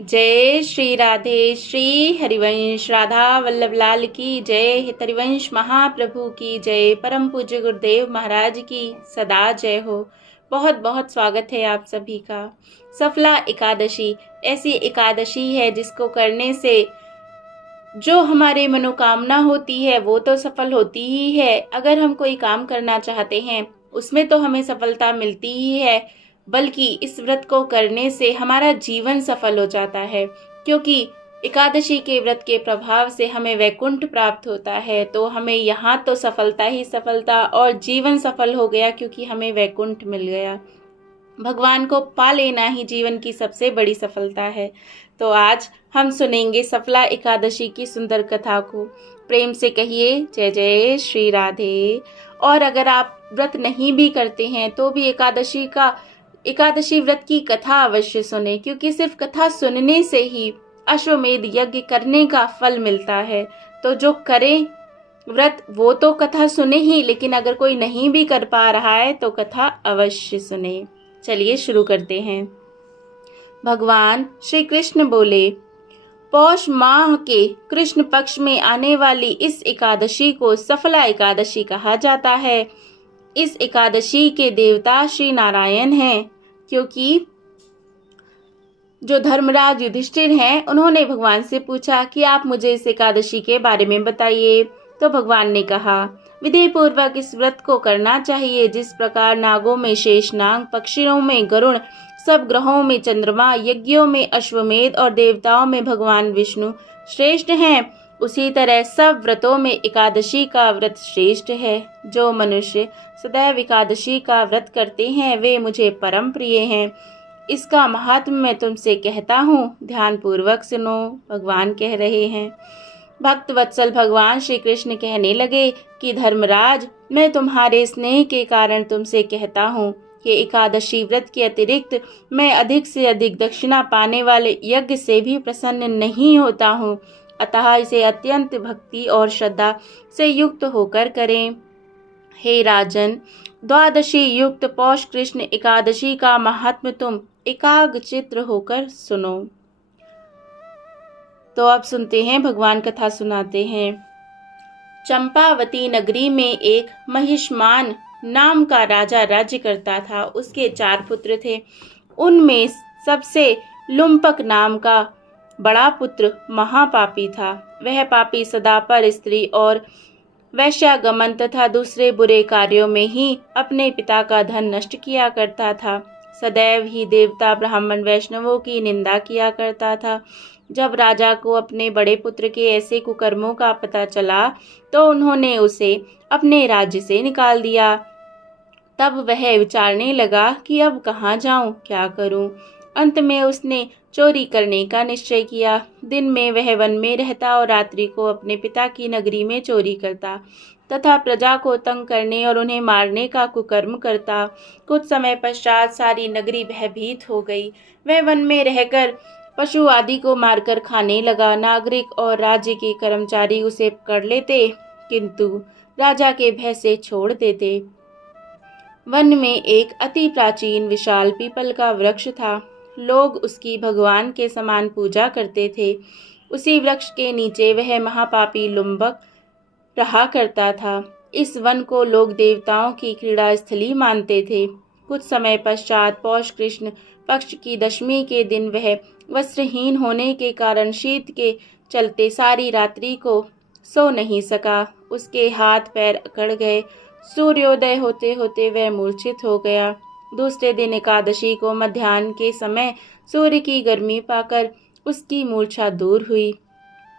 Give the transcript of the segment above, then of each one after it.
जय श्री राधे। श्री हरिवंश राधा वल्लभ लाल की जय। हरिवंश महाप्रभु की जय। परम पूज्य गुरुदेव महाराज की सदा जय हो। बहुत बहुत स्वागत है आप सभी का। सफला एकादशी ऐसी एकादशी है जिसको करने से जो हमारे मनोकामना होती है वो तो सफल होती ही है। अगर हम कोई काम करना चाहते हैं उसमें तो हमें सफलता मिलती ही है, बल्कि इस व्रत को करने से हमारा जीवन सफल हो जाता है, क्योंकि एकादशी के व्रत के प्रभाव से हमें वैकुंठ प्राप्त होता है। तो हमें यहाँ तो सफलता ही सफलता और जीवन सफल हो गया, क्योंकि हमें वैकुंठ मिल गया। भगवान को पा लेना ही जीवन की सबसे बड़ी सफलता है। तो आज हम सुनेंगे सफला एकादशी की सुंदर कथा को। प्रेम से कहिए जय जय श्री राधे। और अगर आप व्रत नहीं भी करते हैं तो भी एकादशी व्रत की कथा अवश्य सुने, क्योंकि सिर्फ कथा सुनने से ही अश्वमेध यज्ञ करने का फल मिलता है। तो जो करे व्रत वो तो कथा सुने ही, लेकिन अगर कोई नहीं भी कर पा रहा है तो कथा अवश्य सुने। चलिए शुरू करते हैं। भगवान श्री कृष्ण बोले, पौष माह के कृष्ण पक्ष में आने वाली इस एकादशी को सफला एकादशी कहा जाता है। इस एकादशी के देवता श्री नारायण हैं, क्योंकि जो धर्मराज युधिष्ठिर हैं उन्होंने भगवान से पूछा कि आप मुझे इस एकादशी के बारे में बताइए। तो भगवान ने कहा, विधि पूर्वक इस व्रत को करना चाहिए। जिस प्रकार नागों में शेषनाग, पक्षियों में गरुड़, सब ग्रहों में चंद्रमा, यज्ञों में अश्वमेध और देवताओं में भगवान विष्णु श्रेष्ठ हैं, उसी तरह सब व्रतों में एकादशी का व्रत श्रेष्ठ है। जो मनुष्य सदैव एकादशी का व्रत करते हैं वे मुझे परम प्रिय हैं। इसका महात्म्य मैं तुमसे कहता हूँ, ध्यान पूर्वक सुनो। भगवान कह रहे हैं। भक्त वत्सल भगवान श्री कृष्ण कहने लगे कि धर्मराज, मैं तुम्हारे स्नेह के कारण तुमसे कहता हूँ कि एकादशी व्रत के अतिरिक्त मैं अधिक से अधिक दक्षिणा पाने वाले यज्ञ से भी प्रसन्न नहीं होता हूँ। अतः इसे अत्यंत भक्ति और श्रद्धा से युक्त होकर करें। हे राजन, द्वादशी युक्त पौष कृष्ण एकादशी का महात्म्य तुम एकाग्रचित्त होकर सुनो। तो अब सुनते हैं, भगवान कथा सुनाते हैं। चंपावती नगरी में एक महिष्मान नाम का राजा राज्य करता था। उसके 4 पुत्र थे। उनमें सबसे लुम्पक नाम का बड़ा पुत्र महापापी था। वह पापी सदा पर स्त्री और वैश्यागमन तथा दूसरे बुरे कार्यों में ही अपने पिता का धन नष्ट किया करता था। सदैव ही देवता, ब्राह्मण, वैष्णवों की निंदा किया करता था। जब राजा को अपने बड़े पुत्र के ऐसे कुकर्मों का पता चला तो उन्होंने उसे अपने राज्य से निकाल दिया। तब वह विचारने लगा कि अब कहाँ जाऊं, क्या करूं। अंत में उसने चोरी करने का निश्चय किया। दिन में वह वन में रहता और रात्रि को अपने पिता की नगरी में चोरी करता तथा प्रजा को तंग करने और उन्हें मारने का कुकर्म करता। कुछ समय पश्चात सारी नगरी भयभीत हो गई। वह वन में रहकर पशु आदि को मारकर खाने लगा। नागरिक और राज्य के कर्मचारी उसे पकड़ लेते, किंतु राजा के भय से छोड़ देते। वन में एक अति प्राचीन विशाल पीपल का वृक्ष था। लोग उसकी भगवान के समान पूजा करते थे। उसी वृक्ष के नीचे वह महापापी लुम्बक रहा करता था। इस वन को लोग देवताओं की क्रीड़ा स्थली मानते थे। कुछ समय पश्चात पौष कृष्ण पक्ष की दशमी के दिन वह वस्त्रहीन होने के कारण शीत के चलते सारी रात्रि को सो नहीं सका। उसके हाथ पैर अकड़ गए। सूर्योदय होते होते वह मूर्छित हो गया। दूसरे दिन एकादशी को मध्याह्न के समय सूर्य की गर्मी पाकर उसकी मूर्छा दूर हुई।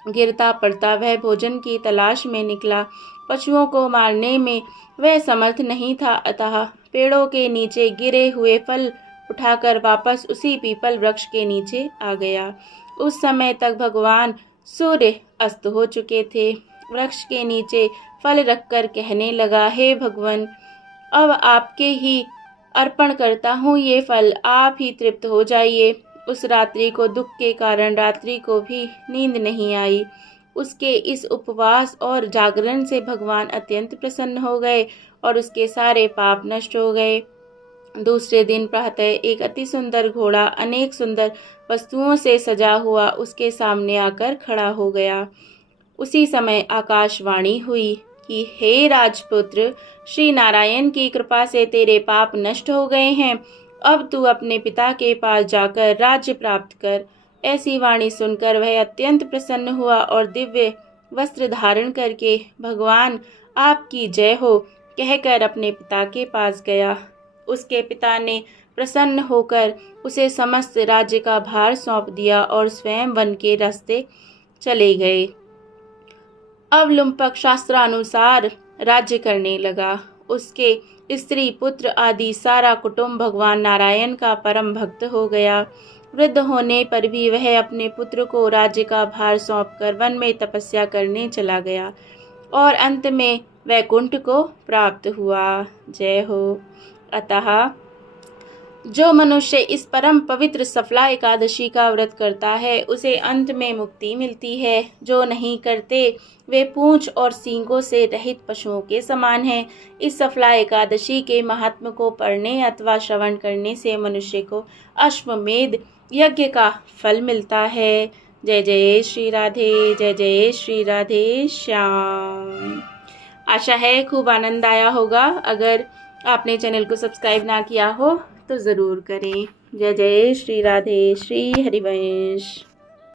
गिरता पड़ता वह भोजन की तलाश में निकला। पशुओं को मारने में वह समर्थ नहीं था, अतः पेड़ों के नीचे गिरे हुए फल उठाकर वापस उसी पीपल वृक्ष के नीचे आ गया। उस समय तक भगवान सूर्य अस्त हो चुके थे। वृक्ष के नीचे फल रखकर कहने लगा, हे भगवान, अब आपके ही अर्पण करता हूँ ये फल, आप ही तृप्त हो जाइए। उस रात्रि को दुख के कारण रात्रि को भी नींद नहीं आई। उसके इस उपवास और जागरण से भगवान अत्यंत प्रसन्न हो गए और उसके सारे पाप नष्ट हो गए। दूसरे दिन प्रातः एक अति सुंदर घोड़ा अनेक सुंदर वस्तुओं से सजा हुआ उसके सामने आकर खड़ा हो गया। उसी समय आकाशवाणी हुई कि हे राजपुत्र, श्री नारायण की कृपा से तेरे पाप नष्ट हो गए हैं। अब तू अपने पिता के पास जाकर राज्य प्राप्त कर। ऐसी वाणी सुनकर वह अत्यंत प्रसन्न हुआ और दिव्य वस्त्र धारण करके भगवान आपकी जय हो कहकर अपने पिता के पास गया। उसके पिता ने प्रसन्न होकर उसे समस्त राज्य का भार सौंप दिया और स्वयं वन के रास्ते चले गए। अब लुम्पक शास्त्रानुसार राज्य करने लगा। उसके स्त्री पुत्र आदि सारा कुटुंब भगवान नारायण का परम भक्त हो गया। वृद्ध होने पर भी वह अपने पुत्र को राज्य का भार सौंपकर वन में तपस्या करने चला गया और अंत में वैकुंठ को प्राप्त हुआ। जय हो। अतः जो मनुष्य इस परम पवित्र सफला एकादशी का व्रत करता है उसे अंत में मुक्ति मिलती है। जो नहीं करते वे पूंछ और सींगों से रहित पशुओं के समान हैं। इस सफला एकादशी के महात्म को पढ़ने अथवा श्रवण करने से मनुष्य को अश्वमेध यज्ञ का फल मिलता है। जय जय श्री राधे, जय जय श्री राधे श्याम। आशा है खूब आनंद आया होगा। अगर आपने चैनल को सब्सक्राइब ना किया हो तो ज़रूर करें। जय जय श्री राधे, श्री हरिवंश।